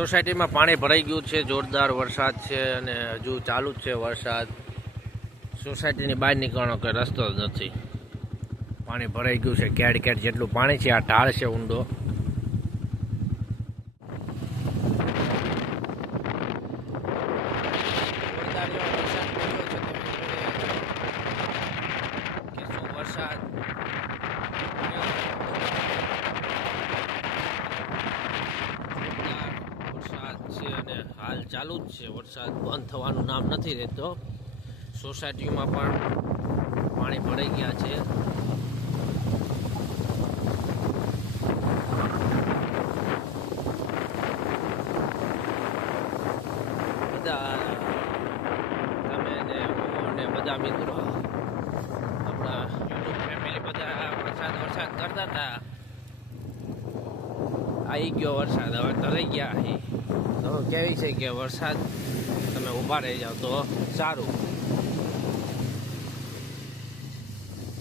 સોસાયટીમાં પાણી ભરાઈ ગયું છે, જોરદાર વરસાદ છે અને હજુ ચાલુ જ છે વરસાદ. સોસાયટીની બહાર નીકળવાનો કોઈ રસ્તો જ નથી. પાણી ભરાઈ ગયું છે, કેડ કેડ જેટલું પાણી છે. આ ઢાળ છે ઊંડો. વરસાદ છે અને હાલ ચાલુ જ છે. વરસાદ બંધ થવાનું નામ નથી રહેતો. સોસાયટીમાં પણ પાણી ભરાઈ ગયા છે. બધા તમે ને હું ને બધા મિત્રો આપણા યુટ્યુબ ફેમિલી બધા વરસાદ કરતા હતા. આવી ગયો વરસાદ, હવે તરાઈ ગયા. તો કેવી છે કે વરસાદ તમે ઊભા રહી જાઓ તો સારું.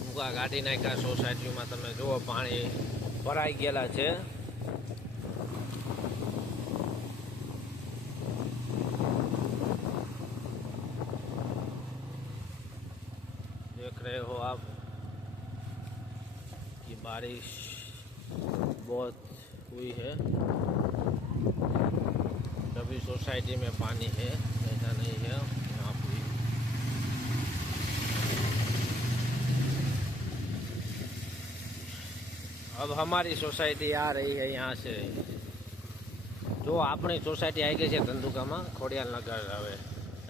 ઊભા ગાડી નાખ્યા સોસાયટીમાં. તમે જુઓ પાણી ભરાઈ ગયેલા છે. देख रहे हो आप कि बारिश बहुत हुई है. सभी सोसाइटी में पानी है, ऐसा नहीं है यहाँ पे. अब हमारी सोसाइटी आ रही है यहाँ से. जो अपनी सोसाइटी आई गई है धंधुकाમાં ખોડિયાલ નગર. હવે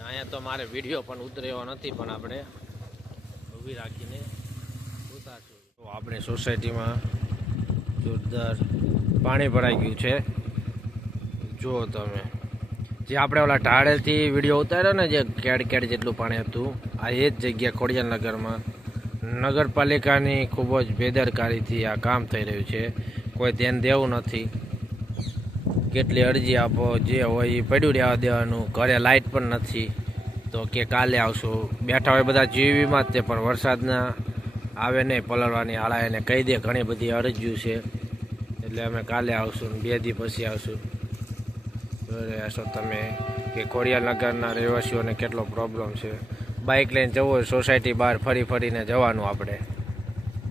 અહીંયા તો મારે વિડીયો પણ ઉતર્યો નથી, પણ આપણે ઊભી રાખીને ઉતારશું. તો આપણી સોસાયટીમાં જોરદાર પાણી ભરાઈ ગયું છે. જુઓ તમે, જે આપણે ઓલા ઢાળેથી વિડીયો ઉતાર્યો ને, જે કેડ કેડ જેટલું પાણી હતું, આ એ જ જગ્યા ખોડિયાલ નગરમાં. નગરપાલિકાની ખૂબ જ બેદરકારીથી આ કામ થઈ રહ્યું છે. કોઈ ધ્યાન દેવું નથી. કેટલી અરજી આપો, જે હોય એ પડ્યું રહેવા દેવાનું. ઘરે લાઇટ પણ નથી તો કે કાલે આવશું. બેઠા હોય બધા જીવીમાં જ તે, પણ વરસાદના આવે નહીં પલળવાની હાળા. એને કહી દે ઘણી બધી અરજીઓ છે એટલે અમે કાલે આવશું, 2 દી પછી આવશું. જોઈ રહ્યા છો તમે કે ખોડિયાલ નગરના રહેવાસીઓને કેટલો પ્રોબ્લેમ છે. બાઇક લઈને જવું હોય સોસાયટી બહાર ફરી ફરીને જવાનું આપણે,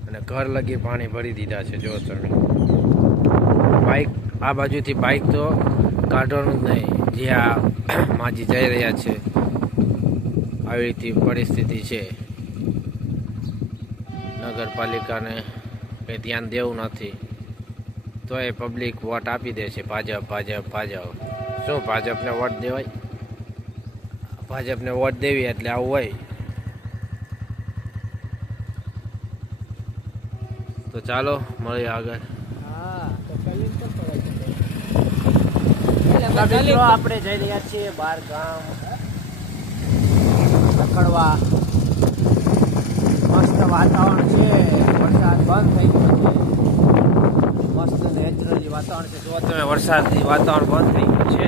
અને ઘર લગી પાણી ભરી દીધા છે. જો તમે બાઇક આ બાજુથી બાઇક તો કાઢવાનું જ નહીં. જ્યાં માજી જઈ રહ્યા છે આવી રીતે પરિસ્થિતિ છે. નગરપાલિકાને કંઈ ધ્યાન દેવું નથી, તો એ પબ્લિક વોટ આપી દે છે ભાજપ ભાજપ ભાજપ. શું ભાજપને વોટ દેવાય? ભાજપને વોટ દેવી એટલે આવું હોય. તો ચાલો મળીએ આગળ. મિત્રો આપણે જઈ રહ્યા છીએ બહાર ગામ રખડવા. મસ્ત વાતાવરણ છે, વરસાદ બંધ થઈ ગયો છે. મસ્ત નેચરલી વાતાવરણ છે. જો તમે વરસાદની વાતાવરણ બંધ થઈ ગયું છે.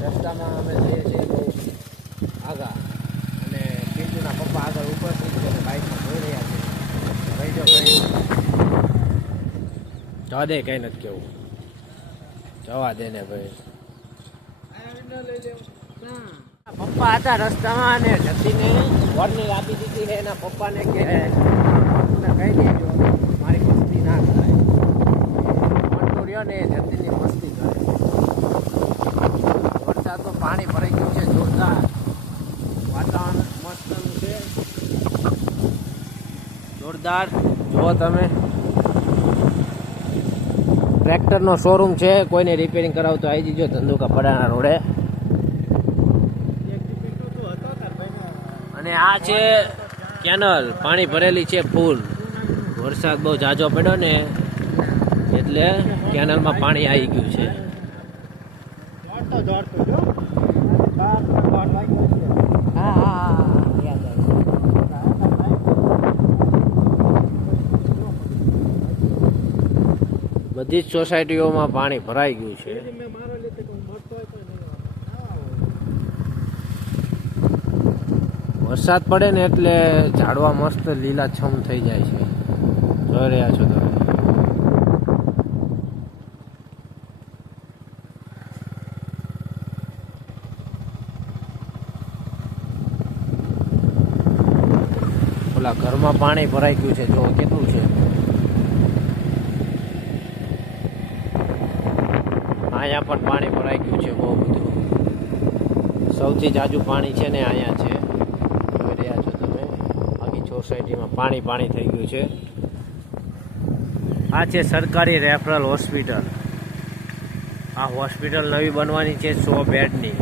રસ્તામાં અમે જઈએ છીએ બહુ આગળ, અને બીજુના પપ્પા આગળ ઉપસ્થિત છે, બાઇકમાં જોઈ રહ્યા છે. ભાઈ જો કઈ જવા દે, કઈ નથી કેવું. જવા દે ને ભાઈ. પપ્પા હતા રસ્તામાં અને જતીને વોર્નિંગ આપી દીધી છે એના પપ્પાને કે કહી દેજો મારી મસ્તી ના થાય. વોર્નિંગ રહ્યો ને જતીની મસ્તી કરે. વરસાદ તો પાણી ભરાઈ ગયું છે જોરદાર. વાતાવરણ મસ્તનું છે, જોરદાર. જુઓ તમે, ટ્રેક્ટરનો શોરૂમ છે. કોઈને રિપેરિંગ કરાવતો આવી જજો ધંધુકા પડાના રોડે. અને આ છે કેનલ, પાણી ભરેલી છે ફૂલ. વરસાદ બહુ ઝાઝો પડ્યો ને એટલે કેનલમાં પાણી આવી ગયું છે. બધી જ સોસાયટીઓમાં પાણી ભરાઈ ગયું છે. વરસાદ પડે ને એટલે ઝાડવા મસ્ત લીલાછમ થઈ જાય છે. જોઈ રહ્યા છો તમે. ઓલા ઘરમાં પાણી ભરાઈ ગયું છે, જો કેટલું છે. અહીંયા પણ પાણી ભરાઈ ગયું છે બહુ બધું. સૌથી જાજુ પાણી છે ને અહીંયા છે. જોઈ રહ્યા છો તમે. બાકી સોસાયટીમાં પાણી થઈ ગયું છે. આ છે સરકારી રેફરલ હોસ્પિટલ. આ હોસ્પિટલ નવી બનવાની છે 100 બેડની.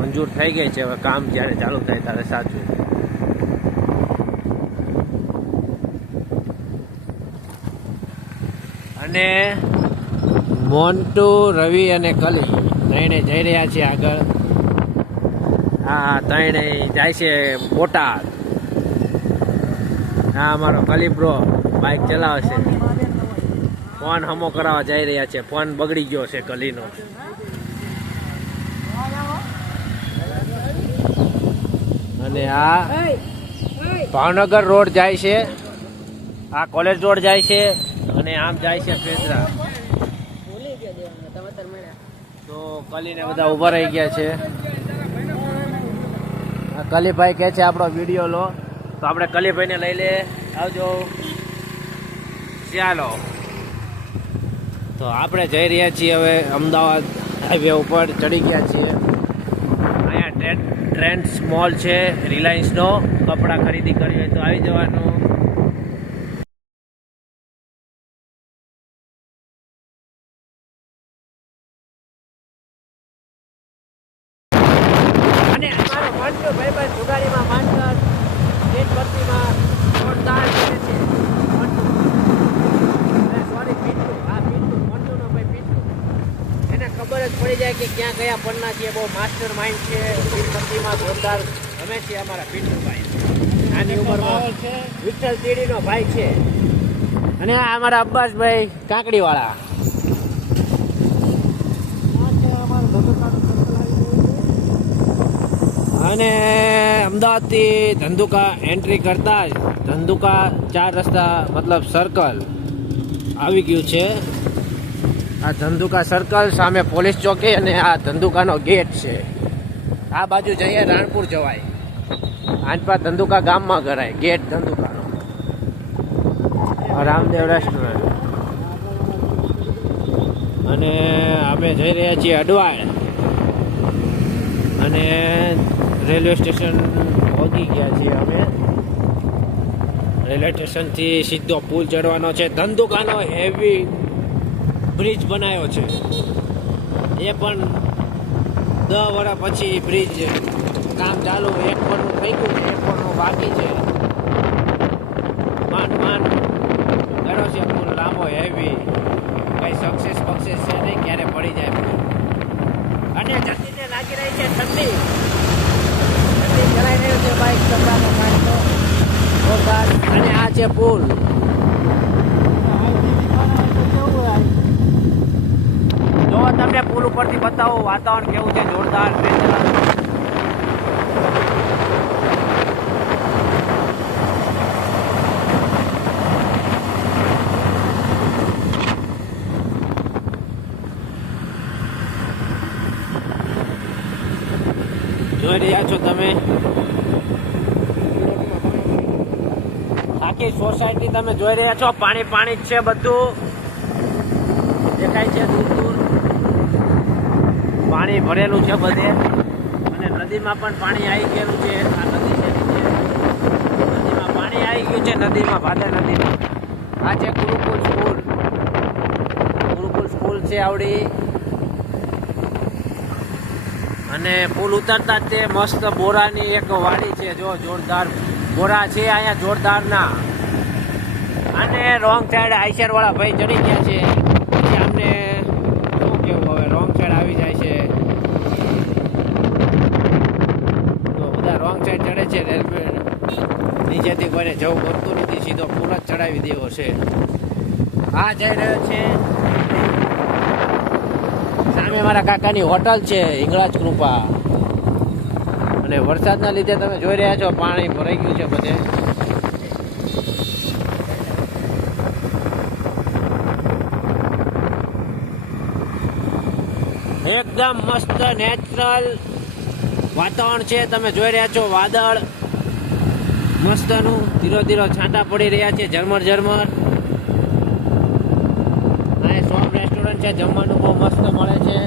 મંજૂર થઈ ગઈ છે. હવે કામ જ્યારે ચાલુ થાય ત્યારે સાચું. અને મોન્ટુ, રવિ અને કલી ત્રણે જઈ રહ્યા છે આગળ. હા, ત્રણે જાય છે બોટાદ. હા, અમારો કલી બ્રો બાઇક ચલાવે છે. ફોન હમો કરાવવા જઈ રહ્યા છે. ફોન બગડી ગયો છે કલીનો. અને આ ભાવનગર રોડ જાય છે. આ કોલેજ રોડ જાય છે. અને આમ જાય છે પેદરા. તો કલીને બધા ઉભા રહી ગયા છે. કલીભાઈ કહે છે આપણો વિડીયો લો, તો આપણે કલીભાઈને લઈ લે. આવજો. ચાલો, તો આપણે જઈ રહ્યા છીએ હવે અમદાવાદ હાઈવે ઉપર ચડી ગયા છીએ. અહીંયા ટ્રેન્ડ્સ મોલ છે રિલાયન્સનો. કપડાં ખરીદી કરવી હોય તો આવી જવાનું. અને અમારો મંટુ ભાઈ સુધારીમાં માંડર એક ભરતીમાં જોરદાર કરે છે. સોરી, પીટુ. આ પીટુ મંટુનો ભાઈ પીટુ. એને ખબર જ પડી જાય કે ક્યાં કયા પન્ના છે. બહુ માસ્ટર માઇન્ડ છે. એક ભરતીમાં જોરદાર ગમે છે અમારા પીટુભાઈ. આની ઉંમરમાં વિઠ્ઠલ તીડીનો ભાઈ છે. અને આ અમારા અબ્બાસભાઈ કાંકડીવાળા. અને અમદાવાદથી ધંધુકા એન્ટ્રી કરતા જ ધંધુકા 4 રસ્તા મતલબ સર્કલ આવી ગયું છે. આ ધંધુકા સર્કલ સામે પોલીસ ચોકી અને આ ધંધુકાનો ગેટ છે. આ બાજુ જઈએ રાણપુર જવાય. આનપા ધંધુકા ગામમાં કરાય ગેટ ધંધુકાનો. રામદેવ રેસ્ટોરન્ટ. અને અમે જઈ રહ્યા છીએ અડવાળ. અને રેલવે સ્ટેશન પહોંચી ગયા છીએ અમે. રેલવે સ્ટેશનથી સીધો પુલ ચડવાનો છે. ધંધુકાનો હેવી બ્રિજ બનાવ્યો છે. એ પણ 10 વર્ષ પછી બ્રિજ કામ ચાલુ. એક પરનું થઈ ગયું છે, એક પરનું બાકી છે. માંડ કર્યો છે પુલ લાંબો હેવી. કઈ સક્સેસ છે નહીં, ક્યારે પડી જાય. અને જલ્દીને લાગી રહી છે ઠંડી. ચલાઈ રહ્યું છે બાઇક. કપડાનો કાઢતો જોરદાર. અને આ છે પુલ. જો તમને પુલ ઉપરથી બતાવો વાતાવરણ કેવું છે. જોરદાર. જોઈ રહ્યા છો તમે. આખી સોસાયટી તમે જોઈ રહ્યા છો. પાણી જ છે બધું. દેખાય છે દૂર. પાણી ભરેલું છે બધે. અને નદીમાં પણ પાણી આવી ગયેલું છે. આ નદી છે નદીમાં પાણી આવી ગયું છે. નદીમાં ભાદર નદીમાં. આ છે ગુરુકુલ સ્કૂલ છે આવડી. અને પુલ ઉતરતા જ તે મસ્ત બોરાની એક વાડી છે. જો જોરદાર બોરા છે અહીંયા જોરદારના. અને રોંગ સાઈડ આઈસર વાળા ભાઈ ચડી ગયા છે. પછી અમને શું કેવું, હવે રોંગ સાઈડ આવી જાય છે તો બધા રોંગ સાઈડ ચડે છે. રેલવે નીચેથી કોઈને જવું ગમતું નથી. સીધો પુલ જ ચડાવી દેવો છે. આ જઈ રહ્યો છે. સામે મારા કાકાની હોટલ છે હિંગળાજ કૃપા. અને વરસાદના લીધે તમે જોઈ રહ્યા છો પાણી ભરાઈ ગયું છે બધે. એકદમ મસ્ત નેચરલ વાતાવરણ છે. તમે જોઈ રહ્યા છો વાદળ મસ્તનું ધીરો ધીરો છાંટા પડી રહ્યા છે ઝરમર ઝરમર. અહીં શોપ રેસ્ટોરન્ટ છે, જમવાનું બહુ મસ્ત મળે છે.